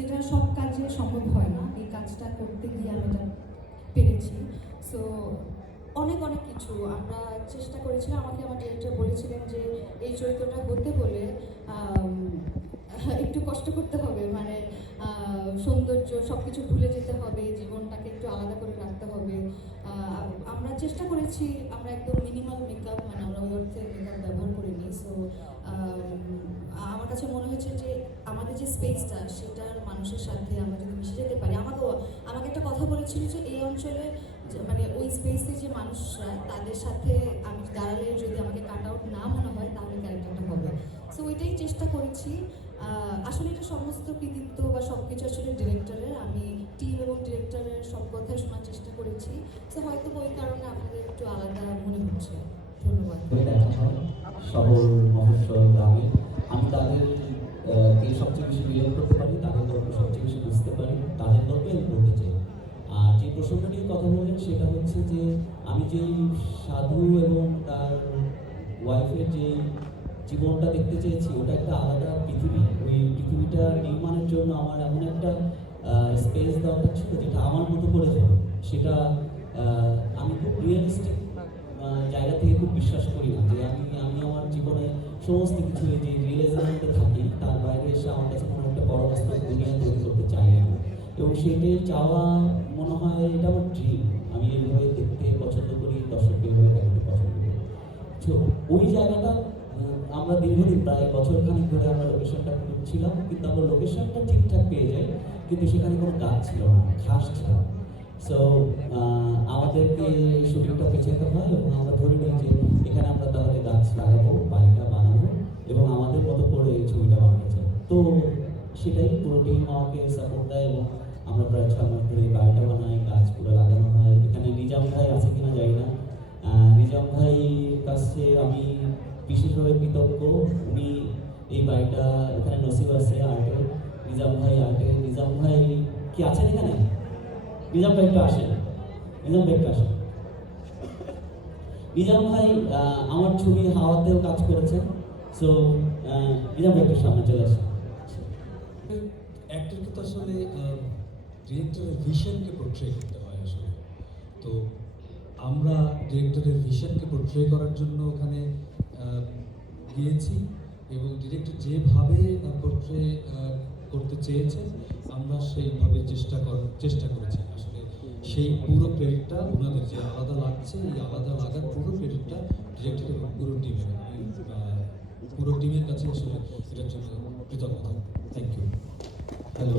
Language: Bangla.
যেটা সব কাজে সম্ভব হয় না, এই কাজটা করতে গিয়ে আমি এটা পেরেছি। সো অনেক অনেক কিছু আমরা চেষ্টা করেছিলাম। আমাকে আমার ডিরেক্টর বলেছিলেন যে এই চরিত্রটা হতে হলে একটু কষ্ট করতে হবে, মানে সৌন্দর্য সব কিছু ভুলে যেতে হবে, জীবনটাকে একটু আলাদা করে রাখতে হবে। আমরা চেষ্টা করেছি, আমরা একদম মিনিমাল মেকআপ, মানে আমরা ওই অর্থে মেকআপ ব্যবহার করিনি। সো আমার কাছে মনে হয়েছে যে আমাদের যে স্পেসটা সেটার মানুষের সাথে আমরা যদি মিশে যেতে পারি। আমাকে একটা কথা বলেছিল যে এই অঞ্চলে মানে ওই স্পেসে যে মানুষরা তাদের সাথে আমি দাঁড়ালে যদি আমাকে কাট আউট না মনে হয় তাহলে ক্যারেক্টারটা হবে। সো ওইটাই চেষ্টা করেছি। আসলে এটা সমস্ত কৃতিত্ব বা সব কিছু আসলে ডিরেক্টরের। আমি টিম এবং ডিরেক্টরের সব কথাই শোনার চেষ্টা করেছি। সো হয়তো ওই কারণে আপনাদের একটু আলাদা মনে হচ্ছে। ধন্যবাদ। শহর মফস্বল গ্রামে আমি তাদের সবচেয়ে বেশি রিলেট করতে পারি, তাদের গল্প সবচেয়ে বেশি বুঝতে পারি, তাদের গল্পে আমি বলতে চাই। আর যে প্রসঙ্গ নিয়ে কথা বললেন সেটা হচ্ছে যে আমি যেই সাধু এবং তার ওয়াইফের যে জীবনটা দেখতে চেয়েছি ওটা একটা আলাদা পৃথিবী। ওই পৃথিবীটা নির্মাণের জন্য আমার এমন একটা স্পেস দরকার ছিল যেটা আমার মতো করে হবে। সেটা আমি খুব রিয়েলিস্টিক জায়গা থেকে খুব বিশ্বাস করি না যে আমি আমার জীবনে সমস্ত কিছু যে রিয়েলিজমে থাকি তার বাইরে এসে আমার কাছে কোনো একটা বড় বাস্তব দুনিয়া তৈরি করতে চাই না। এবং সেটাই চাওয়া মনে হয় এটা আমার ড্রিম। আমি এইভাবে দেখতে পছন্দ করি, দর্শককে এইভাবে দেখতে পছন্দ করি। তো ওই জায়গাটা আমরা দীর্ঘদিন প্রায় বছরখানেক ধরে আমরা লোকেশনটা খুঁজছিলাম, কিন্তু আমরা লোকেশনটা ঠিকঠাক পেয়ে যাই, কিন্তু সেখানে কোনো গাছ ছিল না, ঘাস ছিল না। সো আমাদেরকে শুটিংটা পেছাতে হয় এবং আমরা ধরে নিই যে এখানে আমরা তাহলে গাছ লাগাবো, বাড়িটা বানাবো এবং আমাদের মতো করে এই ছবিটা বানাতে চাই। তো সেটাই পুরো টিম আমাকে সাপোর্ট দেয় এবং আমরা প্রায় 6 মাস ধরে এই বাড়িটা বানাই, গাছগুলো লাগানো হয়। এখানে নিজাম ভাই আছে কিনা জানি না। নিজাম ভাই কাছে আমি বিশেষভাবে কৃতজ্ঞ। উনি এই বাড়িটা, এখানে নসিব আছে আর্টে, নিজাম ভাই আর্টে। নিজাম ভাই কি আছেন এখানে? নিজাম ভাই একটু আসেন, নিজাম ভাই একটু আসেন। নিজাম ভাই আমার ছবি হাওয়াতেও কাজ করেছেন। সো নিজাম ভাই একটু সামনে চলে আসেন। অ্যাক্টরকে তো আসলে ডিরেক্টরের ভিশনকে পোর্ট্রে করতে হয় আসলে। তো আমরা ডিরেক্টরের ভিশনকে পোর্ট্রে করার জন্য ওখানে গিয়েছি এবং ডিরেক্টর যেভাবে পোর্ট্রে করতে চেয়েছেন আমরা সেইভাবে চেষ্টা করেছি। আসলে সেই পুরো ক্রেডিটটা ওনাদের, যে আলাদা লাগছে এই আলাদা লাগার পুরো ক্রেডিটটা ডিরেক্টর এবং পুরো টিমের কাছে আসলে এটার জন্য কৃতজ্ঞতা। Thank you. হ্যালো।